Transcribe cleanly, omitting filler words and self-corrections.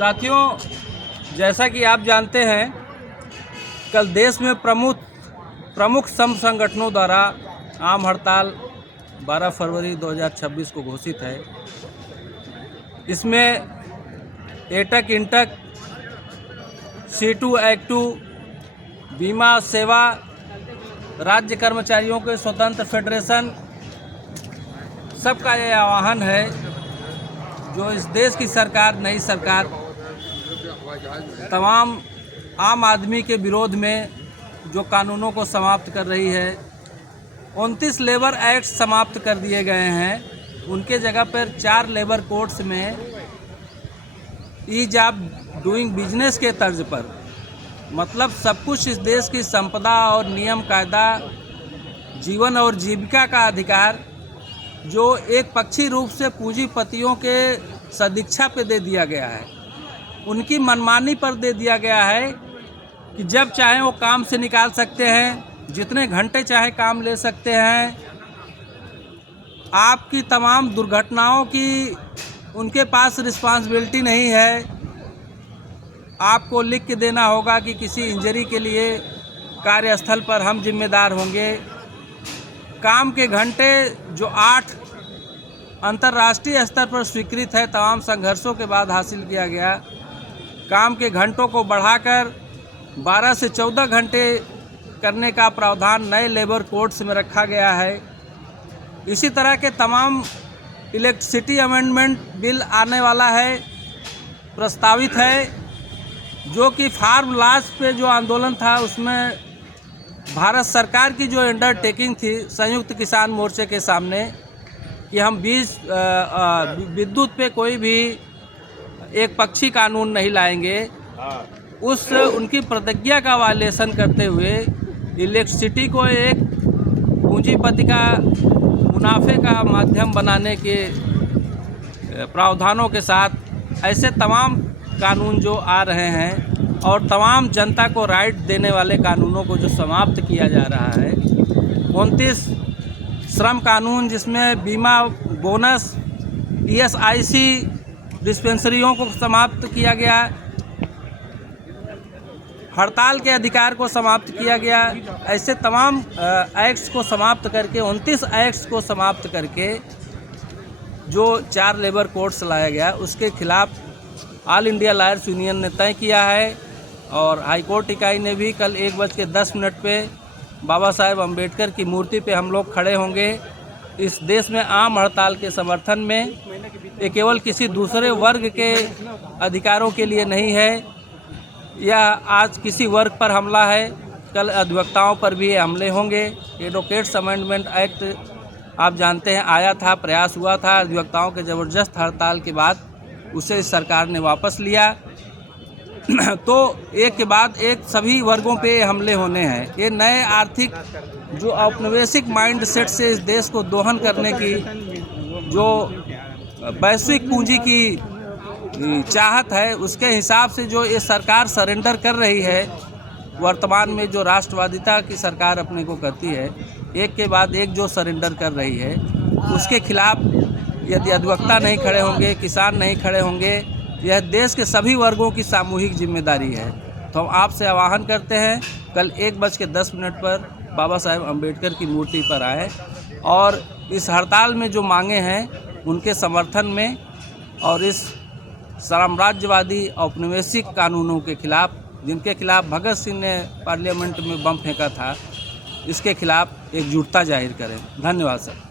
साथियों, जैसा कि आप जानते हैं, कल देश में प्रमुख श्रम संगठनों द्वारा आम हड़ताल 12 फरवरी 2026 को घोषित है। इसमें एटक, इंटक, C2, एक्टू, बीमा सेवा, राज्य कर्मचारियों के स्वतंत्र फेडरेशन, सबका ये आह्वान है जो इस देश की सरकार, नई सरकार, तमाम आम आदमी के विरोध में जो कानूनों को समाप्त कर रही है। 29 लेबर एक्ट समाप्त कर दिए गए हैं। उनके जगह पर 4 लेबर कोड्स में ईज ऑफ डूइंग बिजनेस के तर्ज पर, मतलब सब कुछ इस देश की संपदा और नियम कायदा, जीवन और जीविका का अधिकार जो एक पक्षी रूप से पूंजीपतियों के सदिच्छा पे दे दिया गया है, उनकी मनमानी पर दे दिया गया है कि जब चाहे वो काम से निकाल सकते हैं, जितने घंटे चाहे काम ले सकते हैं। आपकी तमाम दुर्घटनाओं की उनके पास रिस्पांसिबिलिटी नहीं है। आपको लिख के देना होगा कि किसी इंजरी के लिए कार्यस्थल पर हम जिम्मेदार होंगे। काम के घंटे जो 8 अंतर्राष्ट्रीय स्तर पर स्वीकृत है, तमाम संघर्षों के बाद हासिल किया गया, काम के घंटों को बढ़ाकर 12 से 14 घंटे करने का प्रावधान नए लेबर कोड्स में रखा गया है। इसी तरह के तमाम इलेक्ट्रिसिटी अमेंडमेंट बिल आने वाला है, प्रस्तावित है, जो कि फार्म लॉज पे जो आंदोलन था उसमें भारत सरकार की जो अंडरटेकिंग थी संयुक्त किसान मोर्चे के सामने कि हम विद्युत पे कोई भी एक पक्षी कानून नहीं लाएंगे, उस उनकी प्रतिज्ञा का वायलेशन करते हुए इलेक्ट्रिसिटी को एक पूंजीपति का मुनाफे का माध्यम बनाने के प्रावधानों के साथ ऐसे तमाम कानून जो आ रहे हैं और तमाम जनता को राइट देने वाले कानूनों को जो समाप्त किया जा रहा है। 29 श्रम कानून, जिसमें बीमा, बोनस, ESIC डिस्पेंसरियों को समाप्त किया गया, हड़ताल के अधिकार को समाप्त किया गया। ऐसे तमाम एक्ट्स को समाप्त करके, 29 एक्ट्स को समाप्त करके जो 4 लेबर कोड्स लाया गया, उसके खिलाफ ऑल इंडिया लॉयर्स यूनियन ने तय किया है और हाईकोर्ट इकाई ने भी कल 1:10 पे बाबा साहेब अम्बेडकर की मूर्ति पे हम लोग खड़े होंगे। इस देश में आम हड़ताल के समर्थन में, ये केवल किसी दूसरे वर्ग के अधिकारों के लिए नहीं है। यह आज किसी वर्ग पर हमला है, कल अधिवक्ताओं पर भी ये हमले होंगे। एडवोकेट्स अमेंडमेंट एक्ट आप जानते हैं आया था, प्रयास हुआ था, अधिवक्ताओं के ज़बरदस्त हड़ताल के बाद उसे इस सरकार ने वापस लिया। तो एक के बाद एक सभी वर्गों पे हमले होने हैं। ये नए आर्थिक जो औपनिवेशिक माइंड सेट से इस देश को दोहन करने की जो वैश्विक पूंजी की चाहत है, उसके हिसाब से जो ये सरकार सरेंडर कर रही है, वर्तमान में जो राष्ट्रवादिता की सरकार अपने को करती है, एक के बाद एक जो सरेंडर कर रही है, उसके खिलाफ यदि अधिवक्ता नहीं खड़े होंगे, किसान नहीं खड़े होंगे, यह देश के सभी वर्गों की सामूहिक जिम्मेदारी है। तो हम आपसे आह्वान करते हैं, कल 1:10 पर बाबा साहेब अम्बेडकर की मूर्ति पर आए और इस हड़ताल में जो मांगे हैं उनके समर्थन में और इस साम्राज्यवादी औपनिवेशिक कानूनों के खिलाफ, जिनके खिलाफ भगत सिंह ने पार्लियामेंट में बम फेंका था, इसके खिलाफ एकजुटता जाहिर करें। धन्यवाद सर।